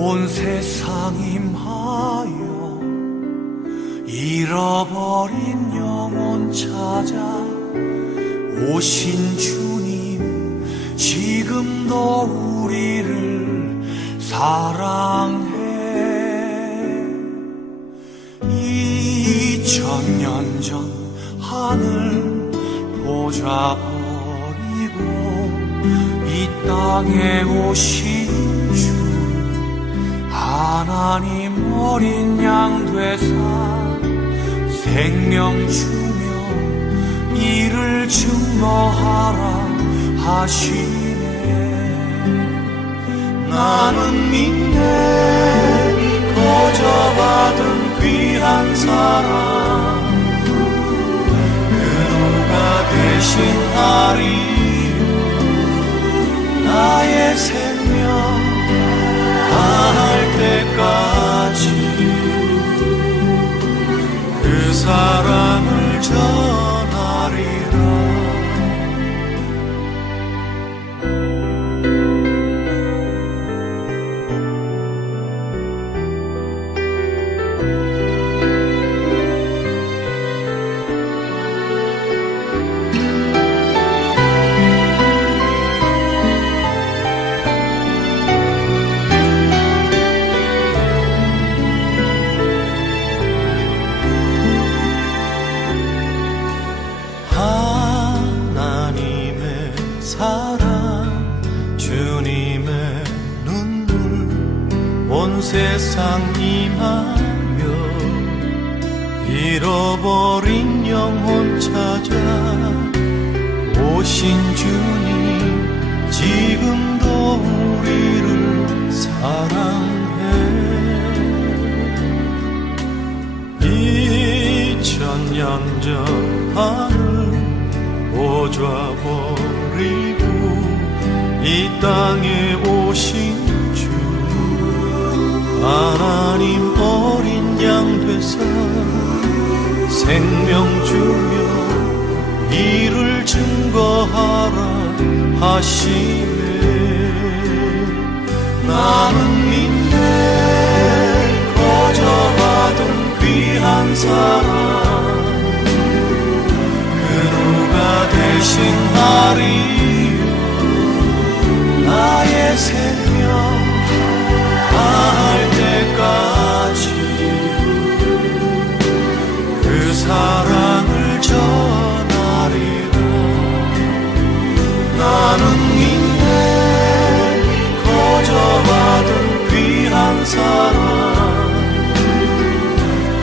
온 세상 임하여 잃어버린 영혼 찾아 오신 주님, 지금도 우리를 사랑해. 2000년 전 하늘 보좌 버리고 이 땅에 오신 주, 하나님 어린 양 되사 생명 주며 이를 증거하라 하시네. 나는 믿네 거저 받은 귀한 사랑, 그 누가 대신하리요. 나의 생명 다할 때까지 그 사랑을 전하리라. 세상 임하여 잃어버린 영혼 찾아 오신 주님, 지금도 우리를 사랑해. 2000년 전 하늘 보좌 버리고 이 땅에 오신 하나님 어린 양 되사 생명 주며 이를 증거하라 하시네. 나는 믿네 거저 받은 귀한 사랑, 그 누가 대신하리요. 나의 생명 다할 때까지 그 사랑을 전하리라. 나는 믿네 거저 받은 귀한 사랑,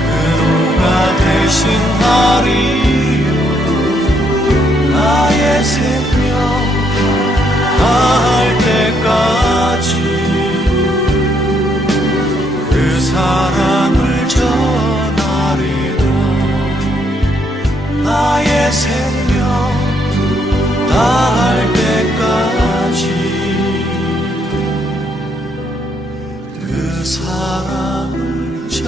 그 누가 대신하리요. 나의 생명 다할 때까지 그 사랑을 전하리라. 나의 생명 다할 때까지 그 사랑을 전하리라.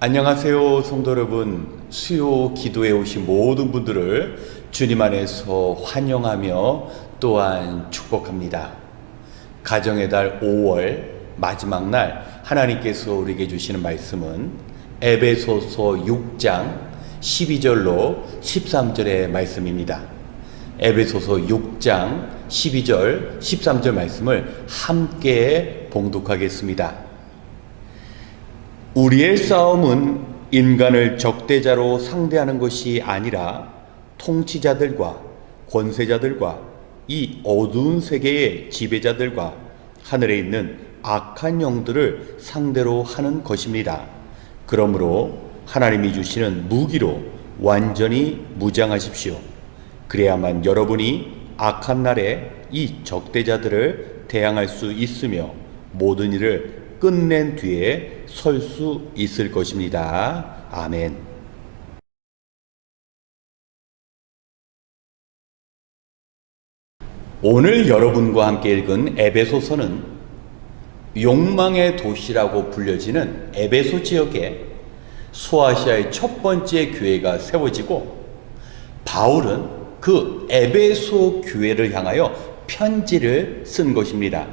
안녕하세요, 성도 여러분. 수요 기도에 오신 모든 분들을 주님 안에서 환영하며 또한 축복합니다. 가정의 달 5월 마지막 날 하나님께서 우리에게 주시는 말씀은 에베소서 6장 12절로 13절의 말씀입니다. 에베소서 6장 12절 13절 말씀을 함께 봉독하겠습니다. 우리의 싸움은 인간을 적대자로 상대하는 것이 아니라 통치자들과 권세자들과 이 어두운 세계의 지배자들과 하늘에 있는 악한 영들을 상대로 하는 것입니다. 그러므로 하나님이 주시는 무기로 완전히 무장하십시오. 그래야만 여러분이 악한 날에 이 적대자들을 대항할 수 있으며 모든 일을 끝낸 뒤에 설 수 있을 것입니다. 아멘. 오늘 여러분과 함께 읽은 에베소서는 욕망의 도시라고 불려지는 에베소 지역에 소아시아의 첫 번째 교회가 세워지고 바울은 그 에베소 교회를 향하여 편지를 쓴 것입니다.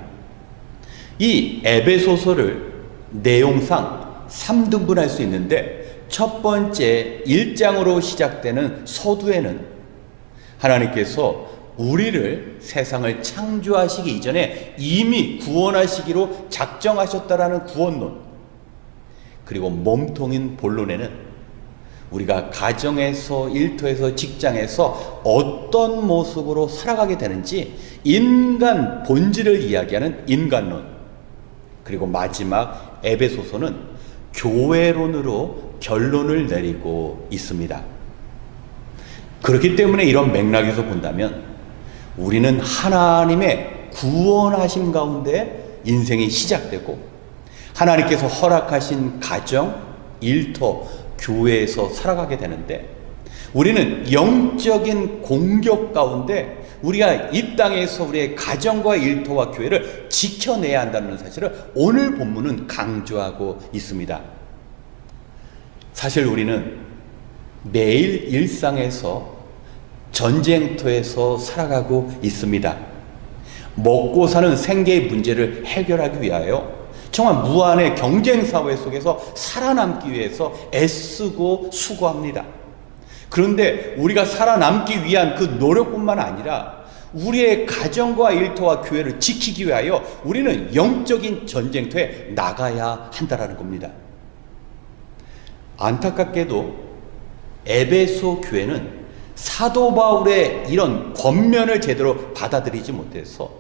이 에베소서를 내용상 3등분할 수 있는데 첫 번째 1장으로 시작되는 서두에는 하나님께서 우리를 세상을 창조하시기 이전에 이미 구원하시기로 작정하셨다라는 구원론, 그리고 몸통인 본론에는 우리가 가정에서, 일터에서, 직장에서 어떤 모습으로 살아가게 되는지 인간 본질을 이야기하는 인간론, 그리고 마지막 에베소서는 교회론으로 결론을 내리고 있습니다. 그렇기 때문에 이런 맥락에서 본다면 우리는 하나님의 구원하심 가운데 인생이 시작되고 하나님께서 허락하신 가정, 일터, 교회에서 살아가게 되는데 우리는 영적인 공격 가운데 우리가 이 땅에서 우리의 가정과 일터와 교회를 지켜내야 한다는 사실을 오늘 본문은 강조하고 있습니다. 사실 우리는 매일 일상에서 전쟁터에서 살아가고 있습니다. 먹고 사는 생계의 문제를 해결하기 위하여 정말 무한의 경쟁 사회 속에서 살아남기 위해서 애쓰고 수고합니다. 그런데 우리가 살아남기 위한 그 노력뿐만 아니라 우리의 가정과 일터와 교회를 지키기 위하여 우리는 영적인 전쟁터에 나가야 한다는 겁니다. 안타깝게도 에베소 교회는 사도 바울의 이런 권면을 제대로 받아들이지 못해서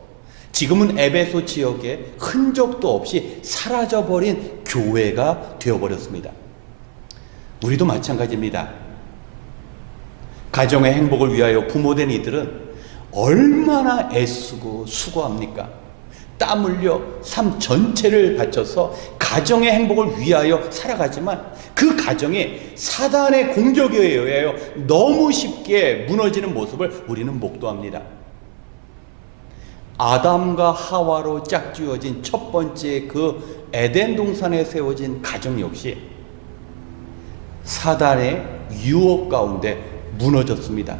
지금은 에베소 지역에 흔적도 없이 사라져버린 교회가 되어버렸습니다. 우리도 마찬가지입니다. 가정의 행복을 위하여 부모된 이들은 얼마나 애쓰고 수고합니까? 땀 흘려 삶 전체를 바쳐서 가정의 행복을 위하여 살아가지만 그 가정이 사단의 공격에 의하여 너무 쉽게 무너지는 모습을 우리는 목도합니다. 아담과 하와로 짝지어진 첫 번째 그 에덴 동산에 세워진 가정 역시 사단의 유혹 가운데 무너졌습니다.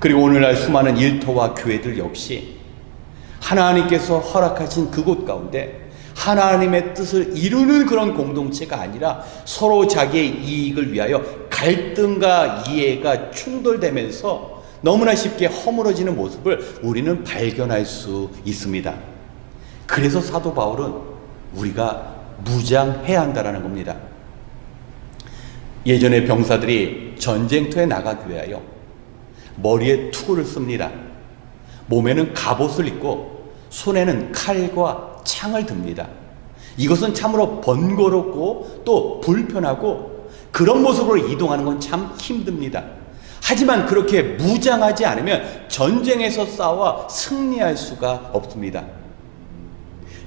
그리고 오늘날 수많은 일터와 교회들 역시 하나님께서 허락하신 그곳 가운데 하나님의 뜻을 이루는 그런 공동체가 아니라 서로 자기의 이익을 위하여 갈등과 이해가 충돌되면서 너무나 쉽게 허물어지는 모습을 우리는 발견할 수 있습니다. 그래서 사도 바울은 우리가 무장해야 한다는 겁니다. 예전에 병사들이 전쟁터에 나가기 위하여 머리에 투구를 씁니다. 몸에는 갑옷을 입고 손에는 칼과 창을 듭니다. 이것은 참으로 번거롭고 또 불편하고 그런 모습으로 이동하는 건 참 힘듭니다. 하지만 그렇게 무장하지 않으면 전쟁에서 싸워 승리할 수가 없습니다.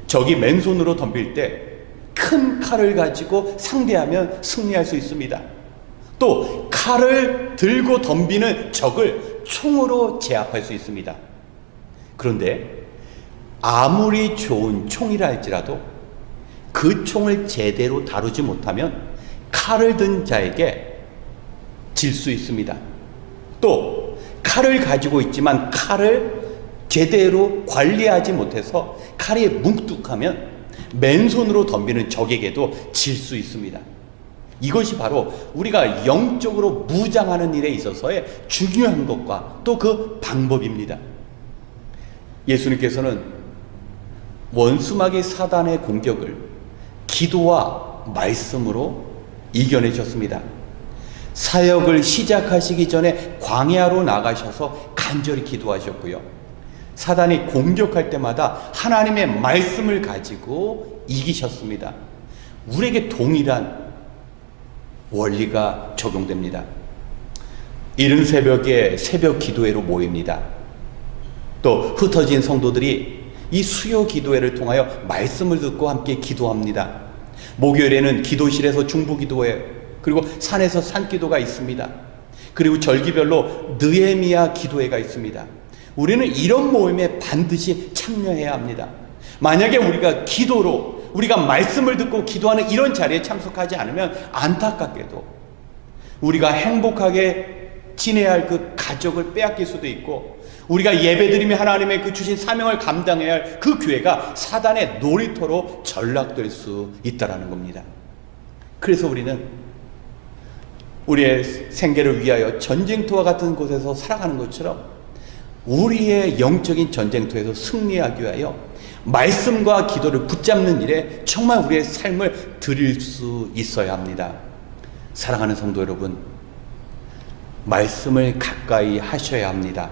적이 맨손으로 덤빌 때 큰 칼을 가지고 상대하면 승리할 수 있습니다. 또 칼을 들고 덤비는 적을 총으로 제압할 수 있습니다. 그런데 아무리 좋은 총이라 할지라도 그 총을 제대로 다루지 못하면 칼을 든 자에게 질 수 있습니다. 또 칼을 가지고 있지만 칼을 제대로 관리하지 못해서 칼이 뭉툭하면 맨손으로 덤비는 적에게도 질 수 있습니다. 이것이 바로 우리가 영적으로 무장하는 일에 있어서의 중요한 것과 또 그 방법입니다. 예수님께서는 원수마귀 사단의 공격을 기도와 말씀으로 이겨내셨습니다. 사역을 시작하시기 전에 광야로 나가셔서 간절히 기도하셨고요. 사단이 공격할 때마다 하나님의 말씀을 가지고 이기셨습니다. 우리에게 동일한 원리가 적용됩니다. 이른 새벽에 새벽 기도회로 모입니다. 또 흩어진 성도들이 이 수요 기도회를 통하여 말씀을 듣고 함께 기도합니다. 목요일에는 기도실에서 중보 기도회, 그리고 산에서 산기도가 있습니다. 그리고 절기별로 느헤미야 기도회가 있습니다. 우리는 이런 모임에 반드시 참여해야 합니다. 만약에 우리가 기도로, 우리가 말씀을 듣고 기도하는 이런 자리에 참석하지 않으면 안타깝게도 우리가 행복하게 지내야 할 그 가족을 빼앗길 수도 있고, 우리가 예배드리며 하나님의 그 주신 사명을 감당해야 할 그 교회가 사단의 놀이터로 전락될 수 있다는 겁니다. 그래서 우리는 우리의 생계를 위하여 전쟁터와 같은 곳에서 살아가는 것처럼 우리의 영적인 전쟁터에서 승리하기 위하여 말씀과 기도를 붙잡는 일에 정말 우리의 삶을 드릴 수 있어야 합니다. 사랑하는 성도 여러분, 말씀을 가까이 하셔야 합니다.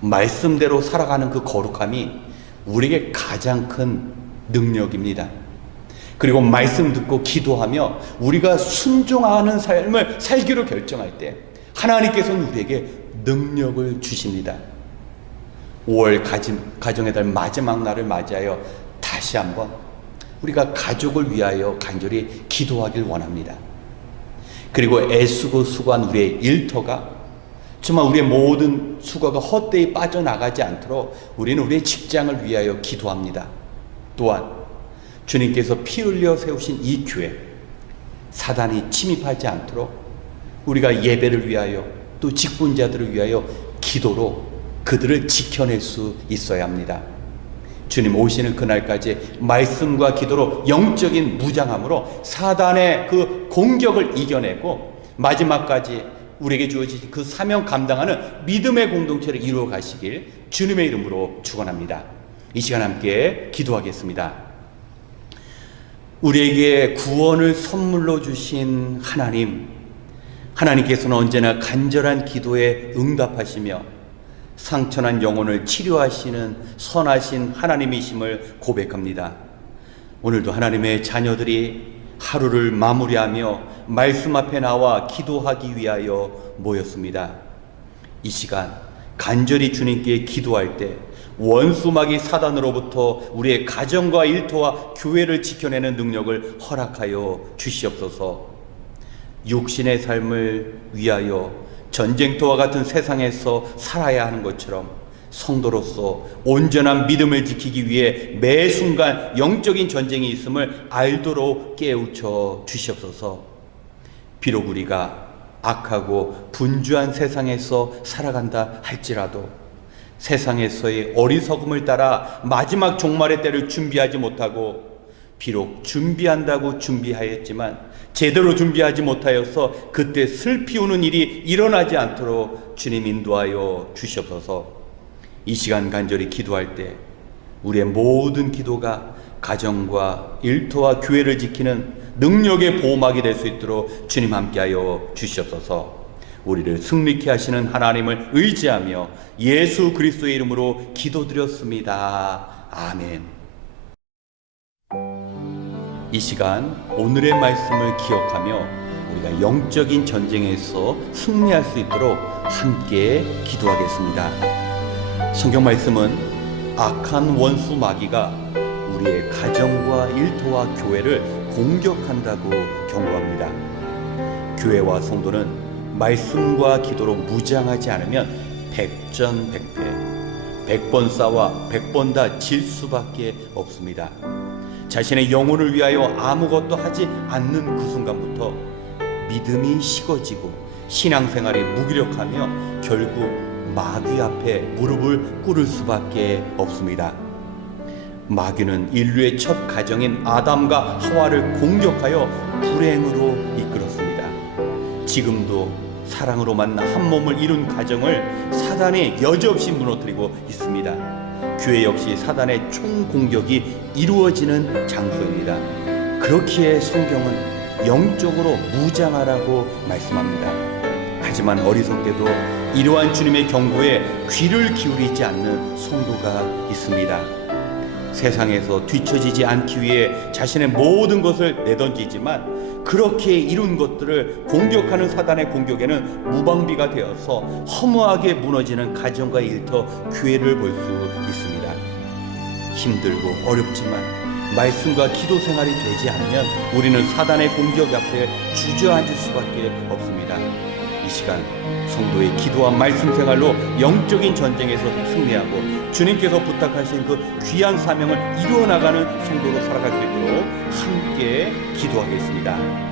말씀대로 살아가는 그 거룩함이 우리에게 가장 큰 능력입니다. 그리고 말씀 듣고 기도하며 우리가 순종하는 삶을 살기로 결정할 때 하나님께서는 우리에게 능력을 주십니다. 5월 가정의 달 마지막 날을 맞이하여 다시 한번 우리가 가족을 위하여 간절히 기도하길 원합니다. 그리고 애쓰고 수고한 우리의 일터가 정말 우리의 모든 수고가 헛되이 빠져나가지 않도록 우리는 우리의 직장을 위하여 기도합니다. 또한 주님께서 피 흘려 세우신 이 교회, 사단이 침입하지 않도록 우리가 예배를 위하여 또 직분자들을 위하여 기도로 그들을 지켜낼 수 있어야 합니다. 주님 오시는 그날까지 말씀과 기도로 영적인 무장함으로 사단의 그 공격을 이겨내고 마지막까지 우리에게 주어진 그 사명 감당하는 믿음의 공동체를 이루어 가시길 주님의 이름으로 축원합니다. 이 시간 함께 기도하겠습니다. 우리에게 구원을 선물로 주신 하나님께서는 언제나 간절한 기도에 응답하시며 상처난 영혼을 치료하시는 선하신 하나님이심을 고백합니다. 오늘도 하나님의 자녀들이 하루를 마무리하며 말씀 앞에 나와 기도하기 위하여 모였습니다. 이 시간 간절히 주님께 기도할 때 원수마귀 사단으로부터 우리의 가정과 일터와 교회를 지켜내는 능력을 허락하여 주시옵소서. 육신의 삶을 위하여 전쟁터와 같은 세상에서 살아야 하는 것처럼 성도로서 온전한 믿음을 지키기 위해 매 순간 영적인 전쟁이 있음을 알도록 깨우쳐 주시옵소서. 비록 우리가 악하고 분주한 세상에서 살아간다 할지라도 세상에서의 어리석음을 따라 마지막 종말의 때를 준비하지 못하고, 비록 준비한다고 준비하였지만 제대로 준비하지 못하여서 그때 슬피 우는 일이 일어나지 않도록 주님 인도하여 주시옵소서. 이 시간 간절히 기도할 때 우리의 모든 기도가 가정과 일터와 교회를 지키는 능력의 보호막이 될 수 있도록 주님 함께하여 주시옵소서. 우리를 승리케 하시는 하나님을 의지하며 예수 그리스도의 이름으로 기도드렸습니다. 아멘. 이 시간 오늘의 말씀을 기억하며 우리가 영적인 전쟁에서 승리할 수 있도록 함께 기도하겠습니다. 성경 말씀은 악한 원수 마귀가 우리의 가정과 일터와 교회를 공격한다고 경고합니다. 교회와 성도는 말씀과 기도로 무장하지 않으면 백전백패, 100번 싸워 100번 다 질 수밖에 없습니다. 자신의 영혼을 위하여 아무것도 하지 않는 그 순간부터 믿음이 식어지고 신앙생활이 무기력하며 결국 마귀 앞에 무릎을 꿇을 수밖에 없습니다. 마귀는 인류의 첫 가정인 아담과 하와를 공격하여 불행으로 이끌었습니다. 지금도 사랑으로 만나 한 몸을 이룬 가정을 사단이 여지없이 무너뜨리고 있습니다. 교회 역시 사단의 총공격이 이루어지는 장소입니다. 그렇기에 성경은 영적으로 무장하라고 말씀합니다. 하지만 어리석게도 이러한 주님의 경고에 귀를 기울이지 않는 성도가 있습니다. 세상에서 뒤처지지 않기 위해 자신의 모든 것을 내던지지만 그렇게 이룬 것들을 공격하는 사단의 공격에는 무방비가 되어서 허무하게 무너지는 가정과 일터, 교회를 볼 수 있습니다. 힘들고 어렵지만 말씀과 기도 생활이 되지 않으면 우리는 사단의 공격 앞에 주저앉을 수밖에 없습니다. 이 시간 성도의 기도와 말씀 생활로 영적인 전쟁에서 승리하고 주님께서 부탁하신 그 귀한 사명을 이루어 나가는 성도로 살아갈 수 있도록 함께 기도하겠습니다.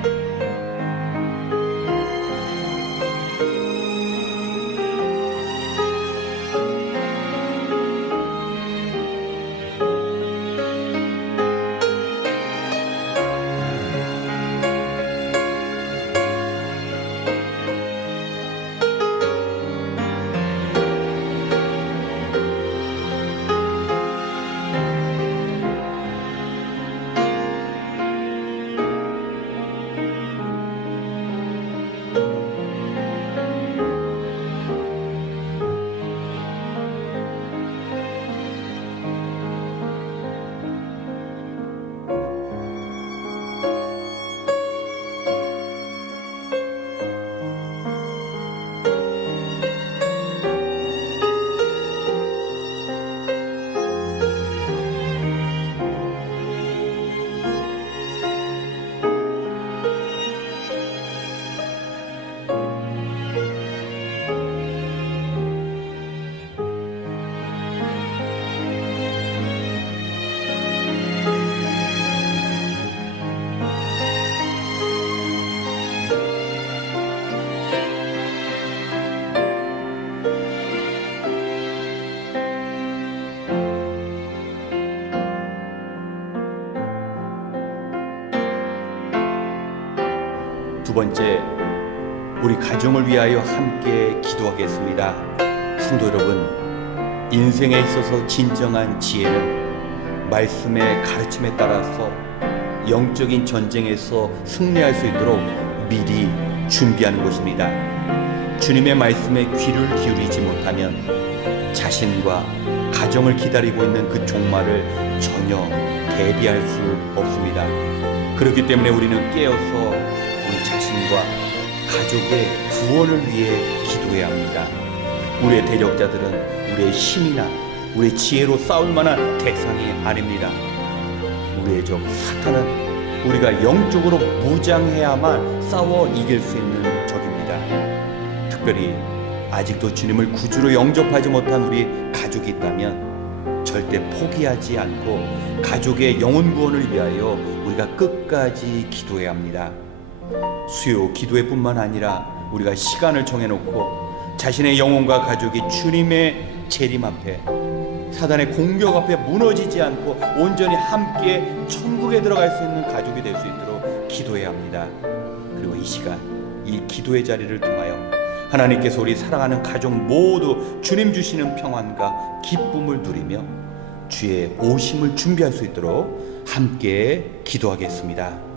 두 번째, 우리 가정을 위하여 함께 기도하겠습니다. 성도 여러분, 인생에 있어서 진정한 지혜는 말씀의 가르침에 따라서 영적인 전쟁에서 승리할 수 있도록 미리 준비하는 것입니다. 주님의 말씀에 귀를 기울이지 못하면 자신과 가정을 기다리고 있는 그 종말을 전혀 대비할 수 없습니다. 그렇기 때문에 우리는 깨어서 우리 자신과 가족의 구원을 위해 기도해야 합니다. 우리의 대적자들은 우리의 힘이나 우리의 지혜로 싸울 만한 대상이 아닙니다. 우리의 적 사탄은 우리가 영적으로 무장해야만 싸워 이길 수 있는 적입니다. 특별히 아직도 주님을 구주로 영접하지 못한 우리 가족이 있다면 절대 포기하지 않고 가족의 영혼 구원을 위하여 우리가 끝까지 기도해야 합니다. 수요 기도회 뿐만 아니라 우리가 시간을 정해놓고 자신의 영혼과 가족이 주님의 재림 앞에 사단의 공격 앞에 무너지지 않고 온전히 함께 천국에 들어갈 수 있는 가족이 될 수 있도록 기도해야 합니다. 그리고 이 시간 이 기도의 자리를 통하여 하나님께서 우리 사랑하는 가족 모두 주님 주시는 평안과 기쁨을 누리며 주의 오심을 준비할 수 있도록 함께 기도하겠습니다.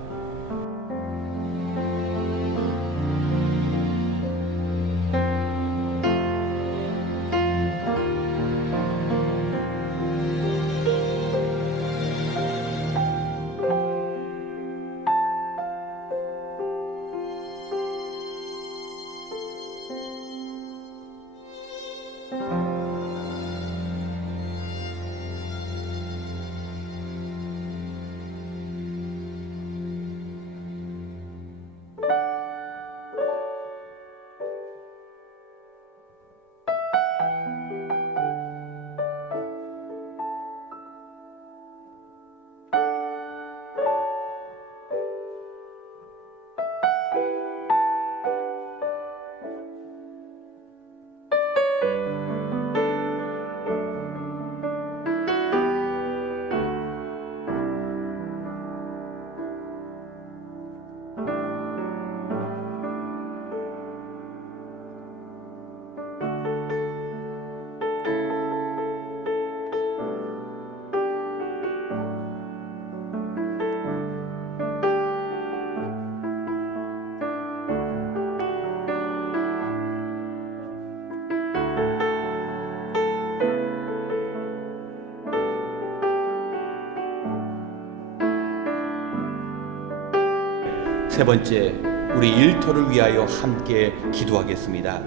세 번째, 우리 일터를 위하여 함께 기도하겠습니다.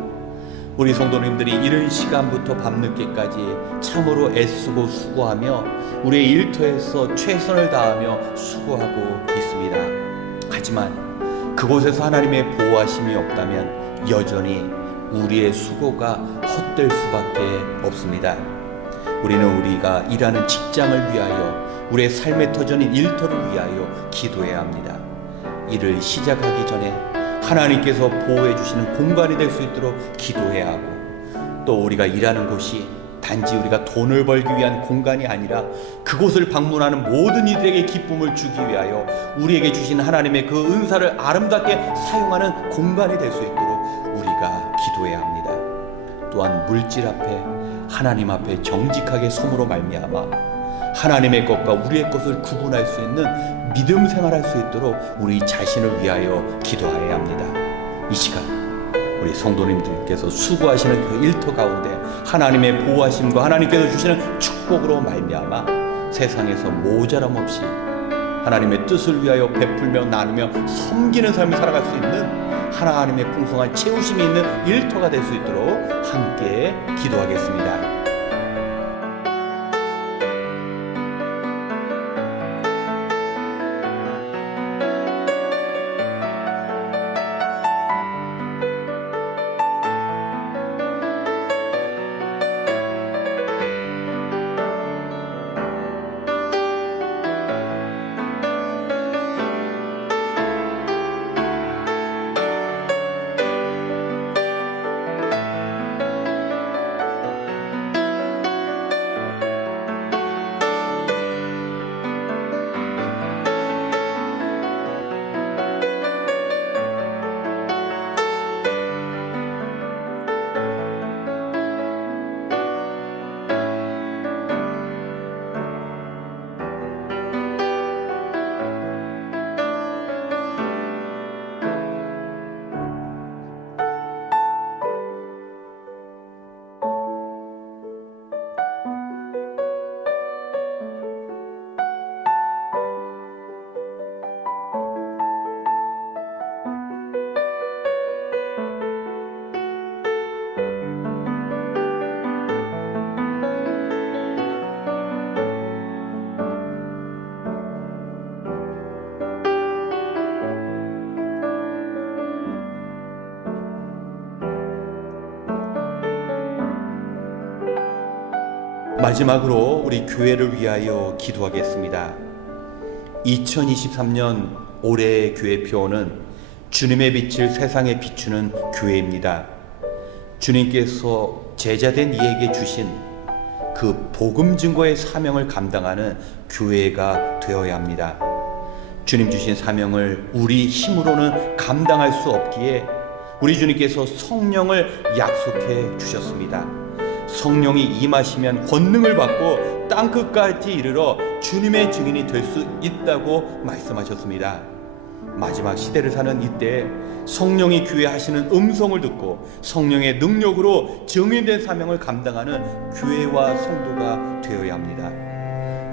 우리 성도님들이 이른 시간부터 밤늦게까지 참으로 애쓰고 수고하며 우리의 일터에서 최선을 다하며 수고하고 있습니다. 하지만 그곳에서 하나님의 보호하심이 없다면 여전히 우리의 수고가 헛될 수밖에 없습니다. 우리는 우리가 일하는 직장을 위하여, 우리의 삶의 터전인 일터를 위하여 기도해야 합니다. 일을 시작하기 전에 하나님께서 보호해 주시는 공간이 될 수 있도록 기도해야 하고, 또 우리가 일하는 곳이 단지 우리가 돈을 벌기 위한 공간이 아니라 그곳을 방문하는 모든 이들에게 기쁨을 주기 위하여 우리에게 주신 하나님의 그 은사를 아름답게 사용하는 공간이 될 수 있도록 우리가 기도해야 합니다. 또한 물질 앞에, 하나님 앞에 정직하게 섬으로 말미암아 하나님의 것과 우리의 것을 구분할 수 있는 믿음 생활할 수 있도록 우리 자신을 위하여 기도해야 합니다. 이 시간 우리 성도님들께서 수고하시는 그 일터 가운데 하나님의 보호하심과 하나님께서 주시는 축복으로 말미암아 세상에서 모자람 없이 하나님의 뜻을 위하여 베풀며 나누며 섬기는 삶을 살아갈 수 있는 하나님의 풍성한 채우심이 있는 일터가 될 수 있도록 함께 기도하겠습니다. 마지막으로 우리 교회를 위하여 기도하겠습니다. 2023년 올해의 교회표는 주님의 빛을 세상에 비추는 교회입니다. 주님께서 제자된 이에게 주신 그 복음 증거의 사명을 감당하는 교회가 되어야 합니다. 주님 주신 사명을 우리 힘으로는 감당할 수 없기에 우리 주님께서 성령을 약속해 주셨습니다. 성령이 임하시면 권능을 받고 땅끝까지 이르러 주님의 증인이 될 수 있다고 말씀하셨습니다. 마지막 시대를 사는 이때 성령이 교회 하시는 음성을 듣고 성령의 능력으로 증인된 사명을 감당하는 교회와 성도가 되어야 합니다.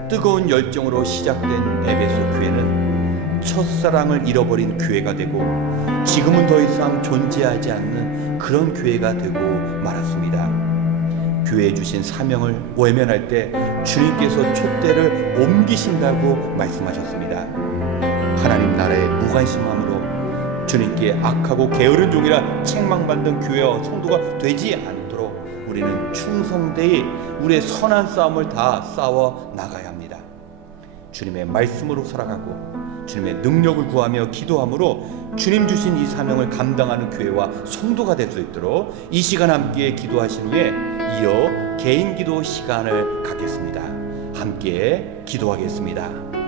뜨거운 열정으로 시작된 에베소 교회는 첫사랑을 잃어버린 교회가 되고 지금은 더 이상 존재하지 않는 그런 교회가 되고 말았습니다. 교회에 주신 사명을 외면할 때 주님께서 촛대를 옮기신다고 말씀하셨습니다. 하나님 나라의 무관심함으로 주님께 악하고 게으른 종이라 책망받는 교회와 성도가 되지 않도록 우리는 충성되이 우리의 선한 싸움을 다 싸워 나가야 합니다. 주님의 말씀으로 살아가고 주님의 능력을 구하며 기도함으로 주님 주신 이 사명을 감당하는 교회와 성도가 될 수 있도록 이 시간 함께 기도하신 후에 이어 개인 기도 시간을 갖겠습니다. 함께 기도하겠습니다.